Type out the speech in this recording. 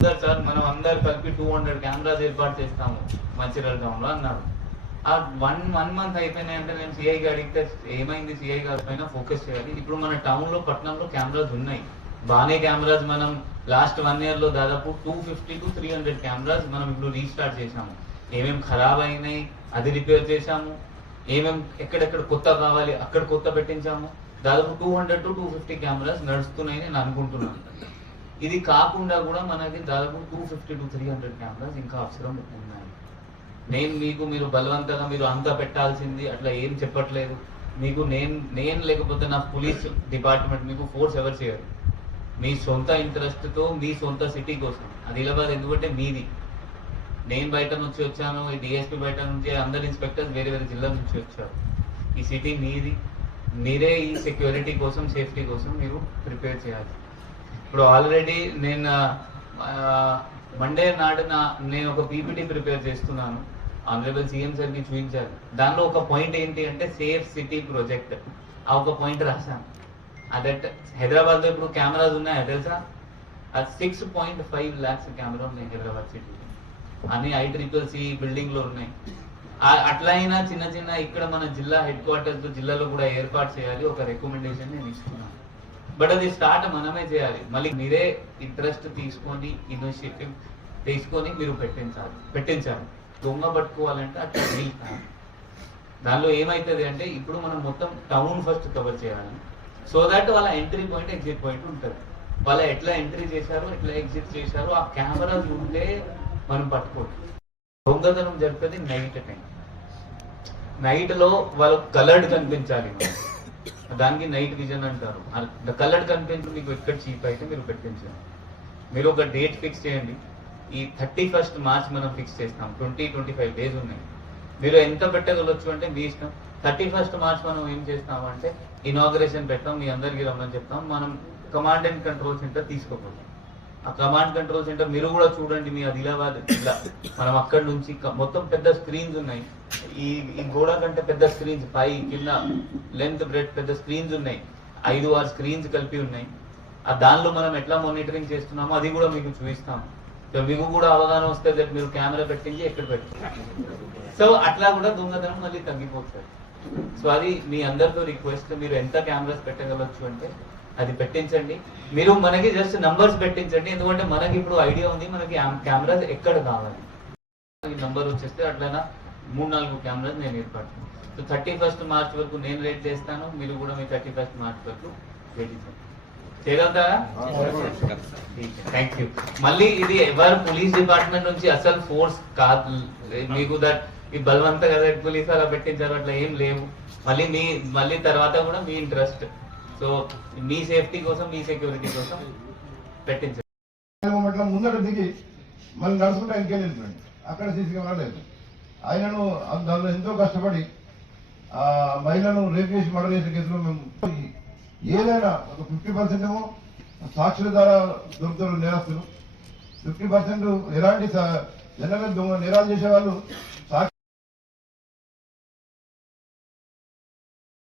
Sir మనం అందరు కలిపి 200 కెమెరాస్ ఏర్పాటు చేస్తాము మంచిర్యాల టౌన్ లో అన్నాడు. ఆ వన్ మంత్ అయిపోయినాయంటే నేను సిఐ అడిగితే ఏమైంది, సిఐ గారి పైన ఫోకస్ చేయాలి. ఇప్పుడు మన టౌన్ లో పట్టణంలో కెమెరాస్ ఉన్నాయి, బానే కెమెరాస్. మనం లాస్ట్ 1 year లో దాదాపు 250 to 300 కెమెరాస్ మనం ఇప్పుడు రీస్టార్ట్ చేసాము. ఏమేమి ఖరాబ్ అయినాయి అది రిపేర్ చేసాము, ఏమేమి ఎక్కడెక్కడ కొత్త కావాలి అక్కడ కొత్త పెట్టించాము. దాదాపు 200 to 250 కెమెరాస్ నడుస్తున్నాయి నేను అనుకుంటున్నాను. ఇది కాకుండా కూడా మనకి దాదాపు 250 to 300 కెమెరాస్ ఇంకా అవసరం ఉన్నాయి. మీరు బలవంతంగా మీరు అంతా పెట్టాల్సింది అట్లా ఏం చెప్పట్లేదు. మీకు నేను లేకపోతే నా పోలీస్ డిపార్ట్మెంట్ మీకు ఫోర్స్ ఎవరు చేయరు. మీ సొంత ఇంట్రెస్ట్తో మీ సొంత సిటీ కోసం. ఆదిలాబాద్ ఎందుకంటే మీది. నేను బయట నుంచి వచ్చాను, ఈ డిఎస్పీ బయట నుంచి, అందరు ఇన్స్పెక్టర్స్ వేరే వేరే జిల్లా నుంచి వచ్చారు. ఈ సిటీ మీది, మీరే ఈ సెక్యూరిటీ కోసం సేఫ్టీ కోసం మీరు ప్రిపేర్ చేయాలి. ఇప్పుడు ఆల్రెడీ నేను మండే నాడు నేను ఒక పీపీటీ ప్రిపేర్ చేస్తున్నాను. ఆనరబుల్ సీఎం సార్కి చూపించారు. దానిలో ఒక పాయింట్ ఏంటి అంటే సేఫ్ సిటీ ప్రాజెక్ట్. ఆ ఒక పాయింట్ రాశాను. అదట్ హైదరాబాద్లో ఇప్పుడు కెమెరాస్ ఉన్నాయా తెలుసా? అది 6.5 lakhs కెమెరా ఉన్నాయి హైదరాబాద్ సిటీ. అన్ని ICCC బిల్డింగ్ లో ఉన్నాయి. అట్లా అయినా చిన్న చిన్న ఇక్కడ మన జిల్లా హెడ్ క్వార్టర్స్ జిల్లాలో కూడా ఏర్పాటు చేయాలి. ఒక రికమెండేషన్ నేను ఇస్తున్నాను. బట్ అది స్టార్ట్ మనమే చేయాలి. మళ్ళీ మీరే ఇంట్రెస్ట్ తీసుకొని ఇనిషియేటివ్ తీసుకొని మీరు పెట్టించాలి. దొంగ పట్టుకోవాలంటే అట్లా వీలు కాదు. దానిలో ఏమైతుంది అంటే ఇప్పుడు మనం మొత్తం టౌన్ ఫస్ట్ కవర్ చేయాలి. సో దట్ వాళ్ళ ఎంట్రీ పాయింట్ ఎగ్జిట్ పాయింట్ ఉంటుంది. వాళ్ళ ఎట్లా ఎంట్రీ చేశారు ఎట్లా ఎగ్జిట్ చేశారు ఆ కెమెరాస్ ఉంటే మనం పట్టుకోవచ్చు. దొంగతనం జరుగుతుంది నైట్ టైం. నైట్ లో వాళ్ళు కలర్డ్ కనిపించాలి. దానికి నైట్ విజన్ అంటారు. కలర్డ్ కనిపించి మీకు ఎక్కడ చీప్ అయితే మీరు పెట్టించాలి. మీరు ఒక డేట్ ఫిక్స్ చేయండి. ఈ 31st March మనం ఫిక్స్ చేస్తాం. 20-25 days ఉన్నాయి. మీరు ఎంత పెట్టగలవచ్చు అంటే మీ ఇష్టం. 31st March మనం ఏం చేస్తామంటే ఇనాగరేషన్ పెట్టాం, మీ అందరికీ రమ్మని చెప్తాం. మనం కమాండ్ అండ్ కంట్రోల్ సెంటర్ తీసుకోకూడదు. ఆ కమాండ్ కంట్రోల్ సెంటర్ మీరు కూడా చూడండి. మీ ఆదిలాబాద్ జిల్లా మనం అక్కడ నుంచి మొత్తం పెద్ద స్క్రీన్స్ ఉన్నాయి. ఈ గోడ కంటే పెద్ద స్క్రీన్స్, పై కింద లెంత్ బ్రెడ్ పెద్ద స్క్రీన్స్ ఉన్నాయి. 5-6 స్క్రీన్స్ కలిపి ఉన్నాయి. ఆ దానిలో మనం ఎట్లా మానిటరింగ్ చేస్తున్నామో అది కూడా మీకు చూపిస్తాం. సో మీకు కూడా అవగాహన వస్తే మీరు కెమెరా పెట్టించి ఎక్కడ పెట్టారు. సో అట్లా కూడా దొంగతనం మళ్ళీ తగ్గిపోతుంది. సో అది మీ అందరితో రిక్వెస్ట్. మీరు ఎంత కెమెరాస్ పెట్టగలవచ్చు అంటే అది పెట్టించండి. మీరు మనకి జస్ట్ నంబర్స్ పెట్టించండి. ఎందుకంటే మనకి ఇప్పుడు ఐడియా ఉంది మనకి కెమెరాస్ ఎక్కడ కావాలి. నంబర్ వచ్చేస్తే అట్లయినా 3-4 కెమెరాస్ నేను ఏర్పాటు. సో 31st March వరకు నేను రేట్ చేస్తాను. మీరు కూడా మీ 31st March వరకు రెడీ చేయగలుగుతారా? Thank you. మళ్ళీ ఇది ఎవరు పోలీస్ డిపార్ట్మెంట్ నుంచి అసలు ఫోర్స్ కాదు. మీకు దట్ ఈ బలవంతంగా పోలీసు అలా పెట్టించారు అట్లా ఏం లేవు. మళ్ళీ తర్వాత కూడా మీ ఇంట్రెస్ట్. సో మీ సేఫ్టీ కోసం మీ సెక్యూరిటీ కోసం పెట్టించారు. ముందర దిగి మళ్ళీ నడుచుకుంటే ఆయనకి వెళ్ళిపోయింది. అక్కడ సీసీ కెమెరా లేదు. ఆయనను దానిలో ఎంతో కష్టపడి ఆ మహిళను రేపు చేసి మర్డర్ చేసిన కేసులో మేము ఏదైనా ఒక 50% ఏమో సాక్షుల ద్వారా దొరుకుతారు నేరస్తులు. 50% ఎలాంటి జనరల్ దొంగ నేరాలు చేసే వాళ్ళు